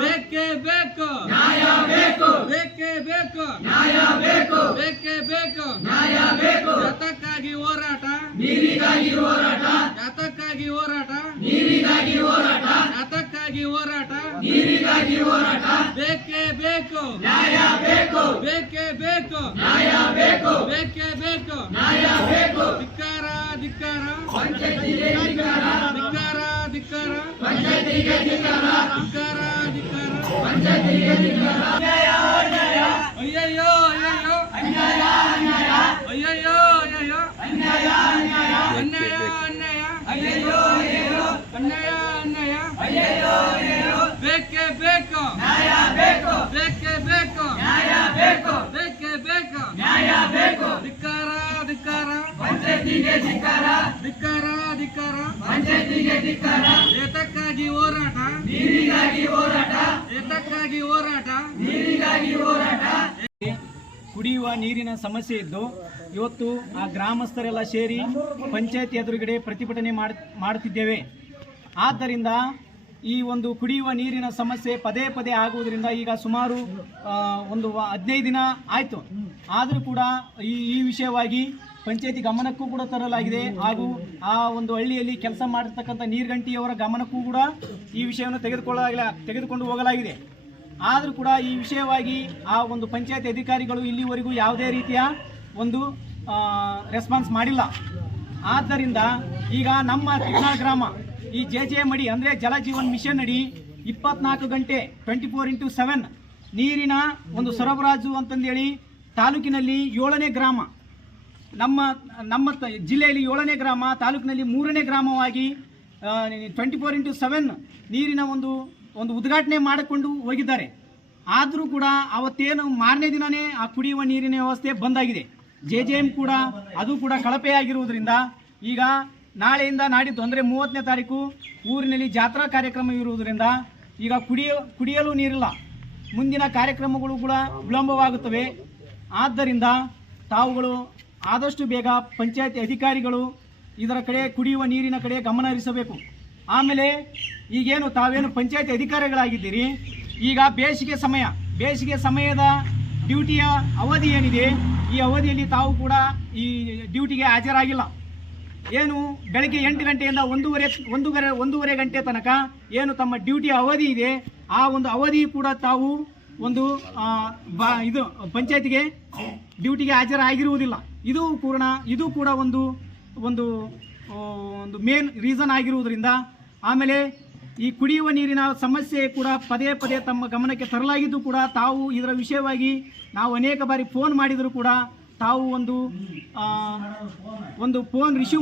ಬೇಕೇ ಬೇಕು. ನ್ಯಾಯ ಬೇಕು. ಬೇಕೇ ಬೇಕು. ನ್ಯಾಯ ಬೇಕು. ಬೇಕೇ ಬೇಕು. ನ್ಯಾಯ ಬೇಕು. ಯಾತಕ್ಕಾಗಿ ಹೋರಾಟ. ನೀರಿಗಾಗಿ ಹೋರಾಟ. ಯಾತಕ್ಕಾಗಿ ಹೋರಾಟ. ನೀರಿಗಾಗಿ ಹೋರಾಟ. ಯಾತಕ್ಕಾಗಿ ಹೋರಾಟ. ನೀರಿಗಾಗಿ ಹೋರಾಟ. ಬೇಕೇ ಬೇಕು. ನ್ಯಾಯ ಬೇಕು. ಬೇಕೇ ಬೇಕು. ನ್ಯಾಯ ಬೇಕು. ಬೇಕೇ ಬೇಕು. ನ್ಯಾಯ ಬೇಕು. ಧಿಕ್ಕಾರ ಧಿಕ್ಕಾರ. ಪಂಚಾಯತಿಗೆ ಧಿಕ್ಕಾರ ಬೇಕೇ ಬೇಕು ನ್ಯಾಯ ಬೇಕು. ಬೇಕೇ ಬೇಕು ನ್ಯಾಯ ಬೇಕು. ಬೇಕೇ ಬೇಕು ನ್ಯಾಯ ಬೇಕು. ಧಿಕ್ಕಾರ ಧಿಕ್ಕಾರ. ಪಂಚಾಯತಿಗೆ ಧಿಕ್ಕಾರ ಧಿಕ್ಕಾರ. ಧಿಕ್ಕಾರ ಪಂಚಾಯತಿಗೆ ಧಿಕ್ಕಾರ ಏತಕ್ಕಾಗಿ ಹೋರಾಟ. ನೀರಿಗಾಗಿ ಹೋರಾಟ. ಏತಕ್ಕಾಗಿ ಹೋರಾಟ. ನೀರಿಗಾಗಿ ಹೋರಾಟ. ಕುಡಿಯುವ ನೀರಿನ ಸಮಸ್ಯೆ ಇದ್ದು ಇವತ್ತು ಆ ಗ್ರಾಮಸ್ಥರೆಲ್ಲ ಸೇರಿ ಪಂಚಾಯತ್ ಎದುರುಗಡೆ ಪ್ರತಿಭಟನೆ ಮಾಡ್ ಮಾಡುತ್ತಿದ್ದೇವೆ. ಆದ್ದರಿಂದ ಈ ಒಂದು ಕುಡಿಯುವ ನೀರಿನ ಸಮಸ್ಯೆ ಪದೇ ಪದೇ ಆಗುವುದರಿಂದ ಈಗ ಸುಮಾರು ಒಂದು ವ- ಹದಿನೈದು ದಿನ ಆಯಿತು. ಆದರೂ ಕೂಡ ಈ ಈ ವಿಷಯವಾಗಿ ಪಂಚಾಯತಿ ಗಮನಕ್ಕೂ ಕೂಡ ತರಲಾಗಿದೆ. ಹಾಗೂ ಆ ಒಂದು ಹಳ್ಳಿಯಲ್ಲಿ ಕೆಲಸ ಮಾಡಿರ್ತಕ್ಕಂಥ ನೀರ್ಗಂಟಿಯವರ ಗಮನಕ್ಕೂ ಕೂಡ ಈ ವಿಷಯವನ್ನು ತೆಗೆದುಕೊಳ್ಳಲಾಗಿಲ್ಲ ತೆಗೆದುಕೊಂಡು ಹೋಗಲಾಗಿದೆ. ಆದರೂ ಕೂಡ ಈ ವಿಷಯವಾಗಿ ಆ ಒಂದು ಪಂಚಾಯತ್ ಅಧಿಕಾರಿಗಳು ಇಲ್ಲಿವರೆಗೂ ಯಾವುದೇ ರೀತಿಯ ಒಂದು ರೆಸ್ಪಾನ್ಸ್ ಮಾಡಿಲ್ಲ. ಆದ್ದರಿಂದ ಈಗ ನಮ್ಮ ತಿರುನಾ ಗ್ರಾಮ, ಈ ಜೆ ಜೆ ಮಡಿ ಅಂದರೆ ಜಲ ಜೀವನ್ ಮಿಷನ್ ಅಡಿ ಇಪ್ಪತ್ನಾಲ್ಕು ಗಂಟೆ ಟ್ವೆಂಟಿ ಫೋರ್ ಇಂಟು ಸೆವೆನ್ ನೀರಿನ ಒಂದು ಸರಬರಾಜು ಅಂತಂದೇಳಿ ತಾಲೂಕಿನಲ್ಲಿ ಏಳನೇ ಗ್ರಾಮ ನಮ್ಮ ನಮ್ಮ ಜಿಲ್ಲೆಯಲ್ಲಿ ಏಳನೇ ಗ್ರಾಮ, ತಾಲೂಕಿನಲ್ಲಿ ಮೂರನೇ ಗ್ರಾಮವಾಗಿ ಟ್ವೆಂಟಿ ಫೋರ್ ಇಂಟು ಸೆವೆನ್ ನೀರಿನ ಒಂದು ಒಂದು ಉದ್ಘಾಟನೆ ಮಾಡಿಕೊಂಡು ಹೋಗಿದ್ದಾರೆ. ಆದರೂ ಕೂಡ ಅವತ್ತೇನು ಮಾರನೇ ದಿನವೇ ಆ ಕುಡಿಯುವ ನೀರಿನ ವ್ಯವಸ್ಥೆ ಬಂದಾಗಿದೆ. ಜೆ ಜೆ ಎಂ ಕೂಡ, ಅದು ಕೂಡ ಕಳಪೆಯಾಗಿರುವುದರಿಂದ ಈಗ ನಾಳೆಯಿಂದ ನಾಡಿದ್ದು ಅಂದರೆ ಮೂವತ್ತನೇ ತಾರೀಕು ಊರಿನಲ್ಲಿ ಜಾತ್ರಾ ಕಾರ್ಯಕ್ರಮ ಇರುವುದರಿಂದ ಈಗ ಕುಡಿಯ, ಕುಡಿಯಲು ನೀರಿಲ್ಲ. ಮುಂದಿನ ಕಾರ್ಯಕ್ರಮಗಳು ಕೂಡ ವಿಳಂಬವಾಗುತ್ತವೆ. ಆದ್ದರಿಂದ ತಾವುಗಳು ಆದಷ್ಟು ಬೇಗ ಪಂಚಾಯತ್ ಅಧಿಕಾರಿಗಳು ಇದರ ಕಡೆ ಕುಡಿಯುವ ನೀರಿನ ಕಡೆ ಗಮನ ಹರಿಸಬೇಕು. ಆಮೇಲೆ ಈಗೇನು ತಾವೇನು ಪಂಚಾಯತ್ ಅಧಿಕಾರಿಗಳಾಗಿದ್ದೀರಿ, ಈಗ ಬೇಸಿಗೆ ಸಮಯ. ಬೇಸಿಗೆ ಸಮಯದ ಡ್ಯೂಟಿಯ ಅವಧಿ ಏನಿದೆ, ಈ ಅವಧಿಯಲ್ಲಿ ತಾವು ಕೂಡ ಈ ಡ್ಯೂಟಿಗೆ ಹಾಜರಾಗಿಲ್ಲ. ಏನು ಬೆಳಗ್ಗೆ ಎಂಟು ಗಂಟೆಯಿಂದ ಒಂದೂವರೆ ಒಂದೂವರೆ ಒಂದೂವರೆ ಗಂಟೆ ತನಕ ಏನು ತಮ್ಮ ಡ್ಯೂಟಿಯ ಅವಧಿ ಇದೆ, ಆ ಒಂದು ಅವಧಿ ಕೂಡ ತಾವು ಒಂದು ಇದು, ಪಂಚಾಯತಿಗೆ ಡ್ಯೂಟಿಗೆ ಹಾಜರಾಗಿರುವುದಿಲ್ಲ. ಇದು ಪೂರ್ಣ, ಇದು ಕೂಡ ಒಂದು ಒಂದು ಒಂದು ಮೇನ್ ರೀಸನ್ ಆಗಿರುವುದರಿಂದ ಆಮೇಲೆ ಈ ಕುಡಿಯುವ ನೀರಿನ ಸಮಸ್ಯೆ ಕೂಡ ಪದೇ ಪದೇ ತಮ್ಮ ಗಮನಕ್ಕೆ ತರಲಾಗಿದ್ದು ಕೂಡ ತಾವು ಇದರ ವಿಷಯವಾಗಿ ನಾವು ಅನೇಕ ಬಾರಿ ಫೋನ್ ಮಾಡಿದರೂ ಕೂಡ ತಾವು ಒಂದು ಒಂದು ಫೋನ್ ರಿಸೀವ್